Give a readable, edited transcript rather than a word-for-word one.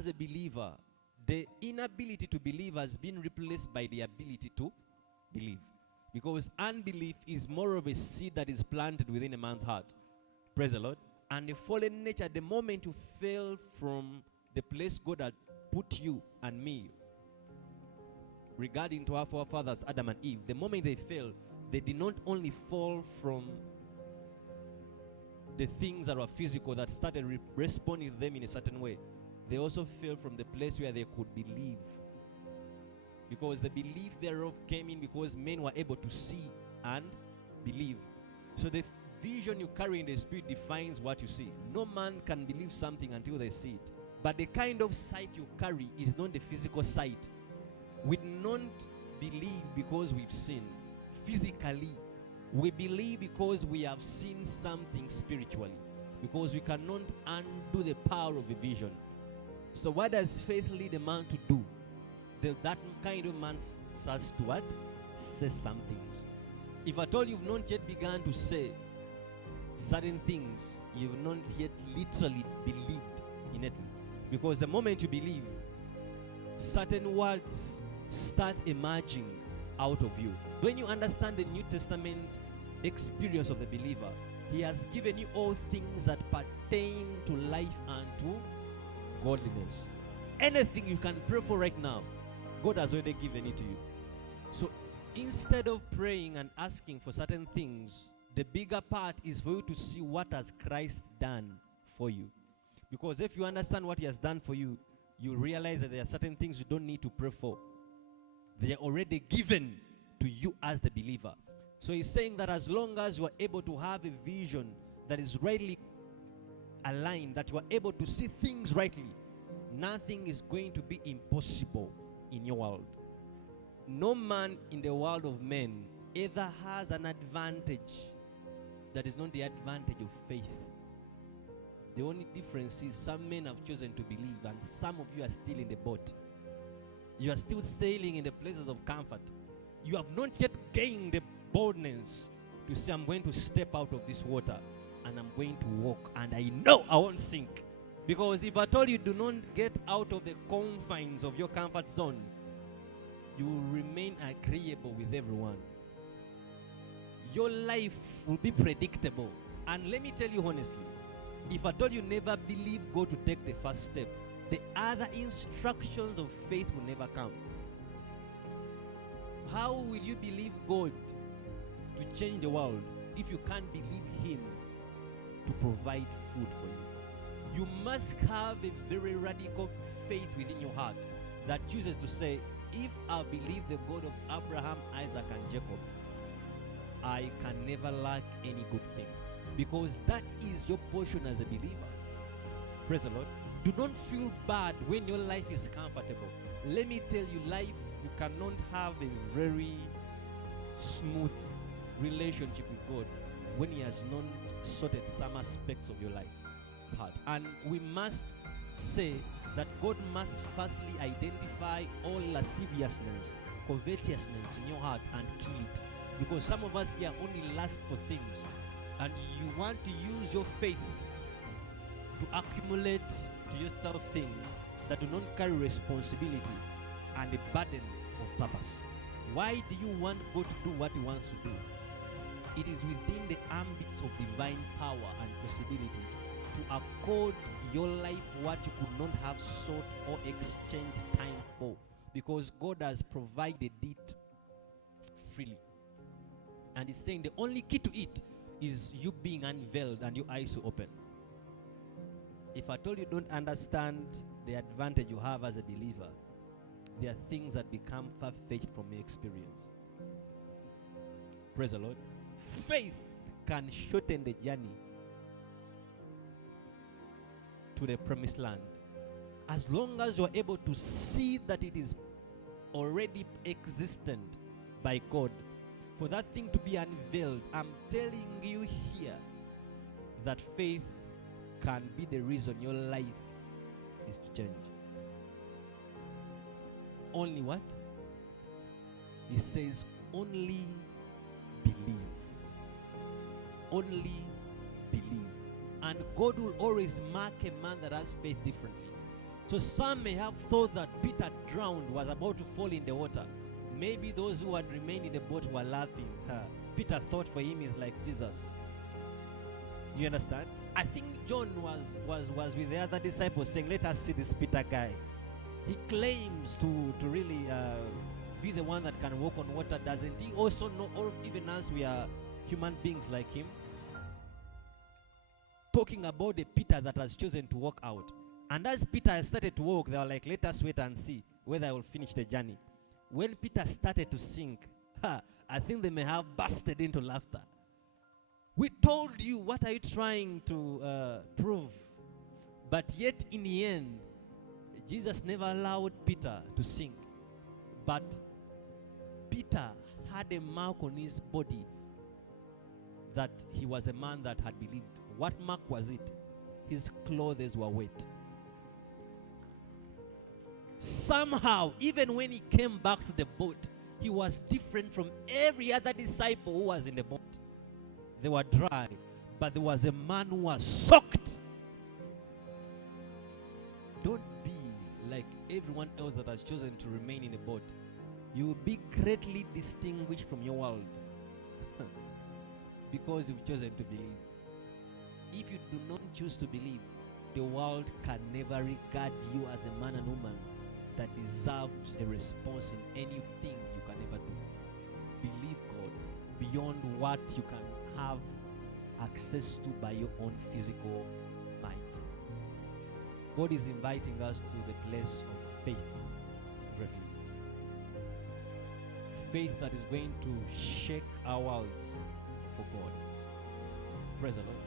as a believer, the inability to believe has been replaced by the ability to believe. Because unbelief is more of a seed that is planted within a man's heart. Praise the Lord. And the fallen nature, the moment you fell from the place God had put you and me, regarding to our forefathers, Adam and Eve, the moment they fell, they did not only fall from the things that were physical that started responding to them in a certain way, they also fell from the place where they could believe. Because the belief thereof came in because men were able to see and believe. So the vision you carry in the spirit defines what you see. No man can believe something until they see it. But the kind of sight you carry is not the physical sight. We don't believe because we've seen physically. We believe because we have seen something spiritually. Because we cannot undo the power of a vision. So what does faith lead a man to do? That kind of man starts to what? Say some things. If at all you've not yet begun to say certain things, you've not yet literally believed in it. Because the moment you believe, certain words start emerging out of you. When you understand the New Testament experience of the believer, he has given you all things that pertain to life and to godliness. Anything you can pray for right now, God has already given it to you. So instead of praying and asking for certain things, the bigger part is for you to see what has Christ done for you. Because if you understand what he has done for you, you realize that there are certain things you don't need to pray for. They are already given to you as the believer. So he's saying that as long as you are able to have a vision that is rightly aligned, that you are able to see things rightly, nothing is going to be impossible in your world. No man in the world of men either has an advantage that is not the advantage of faith. The only difference is some men have chosen to believe and some of you are still in the boat. You are still sailing in the places of comfort. You have not yet gained the boldness to say, I'm going to step out of this water and I'm going to walk and I know I won't sink. Because if at all you do not get out of the confines of your comfort zone, you will remain agreeable with everyone. Your life will be predictable. And let me tell you honestly, if at all you never believe God to take the first step, the other instructions of faith will never come. How will you believe God to change the world if you can't believe him to provide food for you? You must have a very radical faith within your heart that chooses to say, if I believe the God of Abraham, Isaac, and Jacob, I can never lack any good thing. Because that is your portion as a believer. Praise the Lord. Do not feel bad when your life is comfortable. Let me tell you, life, you cannot have a very smooth relationship with God when he has not sorted some aspects of your life. It's hard. And we must say that God must firstly identify all lasciviousness, covetousness in your heart and kill it. Because some of us here only lust for things. And you want to use your faith to accumulate to yourself things that do not carry responsibility and a burden of purpose. Why do you want God to do what he wants to do? It is within the ambits of divine power and possibility to accord your life what you could not have sought or exchanged time for, because God has provided it freely. And he's saying the only key to it is you being unveiled and your eyes to open. If I told you don't understand the advantage you have as a believer, there are things that become far-fetched from your experience. Praise the Lord. Faith can shorten the journey to the promised land. As long as you are able to see that it is already existent by God, for that thing to be unveiled, I'm telling you here that faith can be the reason your life is to change. Only what? He says, only believe. Only believe. And God will always mark a man that has faith differently. So some may have thought that Peter drowned, was about to fall in the water. Maybe those who had remained in the boat were laughing. Peter thought for him is like Jesus. You understand? I think John was with the other disciples saying, let us see this Peter guy. He claims to really be the one that can walk on water. Doesn't he also know, or even us, we are human beings like him? Talking about the Peter that has chosen to walk out. And as Peter started to walk, they were like, let us wait and see whether I will finish the journey. When Peter started to sink, I think they may have busted into laughter. We told you, what are you trying to prove? But yet in the end, Jesus never allowed Peter to sink. But Peter had a mark on his body that he was a man that had believed. What mark was it? His clothes were wet. Somehow, even when he came back to the boat, he was different from every other disciple who was in the boat. They were dry, but there was a man who was soaked. Don't be like everyone else that has chosen to remain in the boat. You will be greatly distinguished from your world because you've chosen to believe. If you do not choose to believe, the world can never regard you as a man and woman that deserves a response in anything you can ever do. Believe God beyond what you can have access to by your own physical might. God is inviting us to the place of faith greatly. Faith that is going to shake our worlds for God. Praise the Lord.